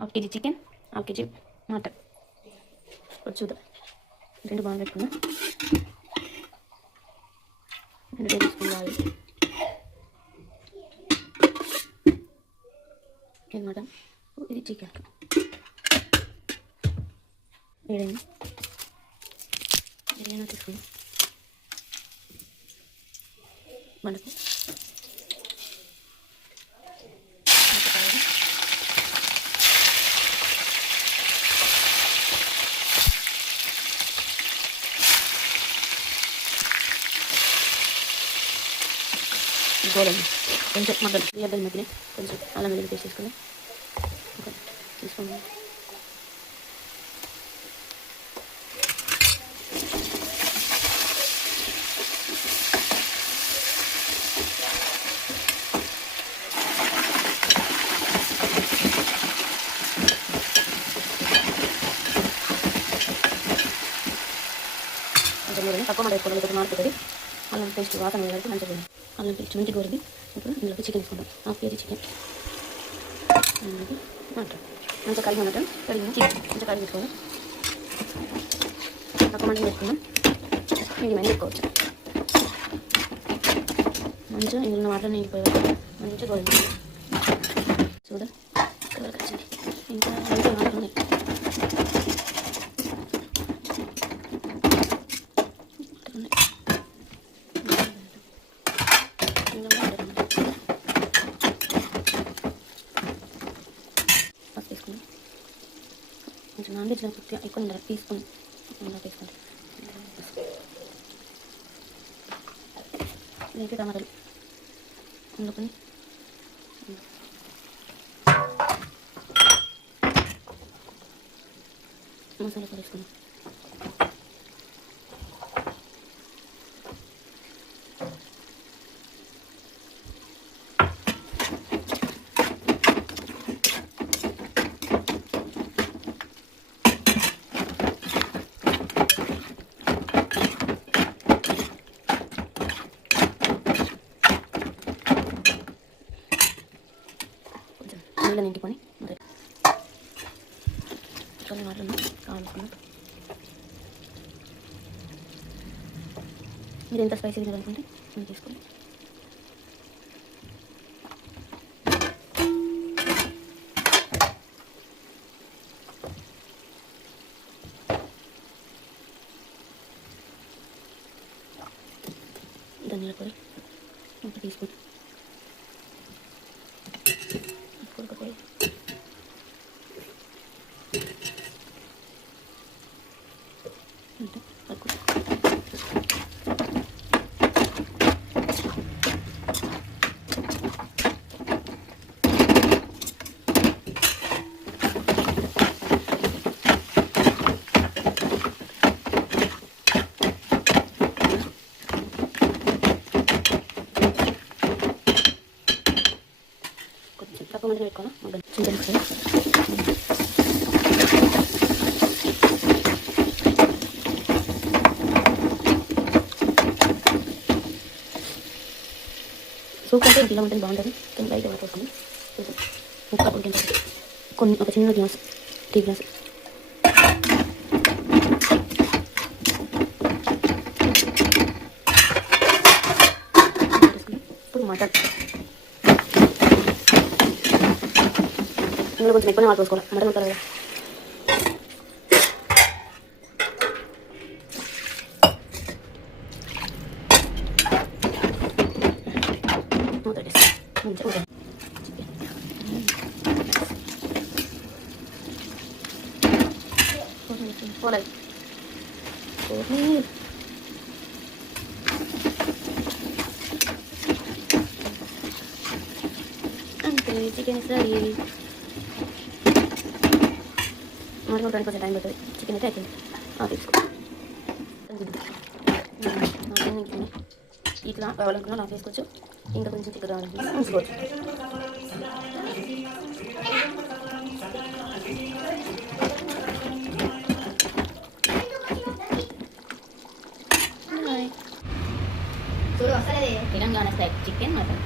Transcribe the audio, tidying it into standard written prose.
Half KG chicken, half KG mutton. ఇప్పుడు చూద్దాం. 2 బాగా పెట్టుకుందాం. 2 టేబుల్ స్పూన్లు ఆయిల్. ఇది మటన్, ఇది చికెన్. వేడైంది. బిర్యానీ తీసుకుందాం. మనకు గోడండి కొంచెం మగ్గలు బియ్యం మగ్గిన కొంచెం అల్లం వెల్లుల్లి పేస్ట్ తీసుకుందాం. తీసుకుందాం. కొంచెం తక్కువ మాట వేసుకోవాలి, కొంచెం మాడుతుంది. అల్లం పేస్ట్ వాసన వేయాలి మంచిగా. అల్లం పేస్ట్ మంచి కోరింది. ఇప్పుడు ఇందులోకి చికెన్ తీసుకుంటాం. హాఫ్ కేజీ చికెన్, మటన్ మంచిగా కడిగి మటన్ కడిగిన చికెన్ మంచిగా కడిగి పెట్టుకోవాలి. తక్కువ మంది వేసుకుందాం. మీడియం పెట్టుకోవచ్చు. మంచిగా ఇందులో వాటర్ నిండిపోయి మంచిగా కోరింది. చూడ కలర్ వచ్చింది. ఇంకా మంచిగా వాటర్ ఉన్నాయి. కొంచెం నాన్ వెజ్ ఎక్కువ ఉండాలి. తీసుకుని తీసుకుంటాం. లేకపోతే టమాటాలు వండుకొని మసాలా కూడా వేసుకుందాం. నీళ్ళని నింపుకొని మరి కొన్ని వాటర్ని కావాలనుకున్నాం. మీరు ఎంత స్పైసీ తినాలనుకుంటే నేను తీసుకోండి. ధనియాల పొడి 1 టీ స్పూన్, పొడి అంటే తక్కువ. కొంచెం తక్కువ మంది పెట్టుకోవాలి. మగ్గ చింతలు సూప్ అంటే ఇంట్లో ఉంటుంది, బాగుంటుంది. కొంచెం లైట్ వాటర్ వేసుకొని కొంచెం ఉప్పు ఉడికించాలి. కొన్ని ఒక చిన్న గ్లాస్, 3 గ్లాసు. ఇప్పుడు మటన్ ఇందులో కొంచెం ఎక్కువనే వాటర్ వేసుకోవాలి. మటన్ ఉంటారు కదా. పోలేదు అంతే, చికెన్ రెడీ. మాట్లాడడానికి కొంచెం టైం పడుతుంది. చికెన్ అయితే అయిపోయింది. తీసుకో ఇట్లా కావాలనుకున్నా నాకు వేసుకోవచ్చు. ఇంకా కొంచెం చికెన్ కావాలనుకున్నా ఉంచుకోవచ్చు. Telangana style chicken mutton.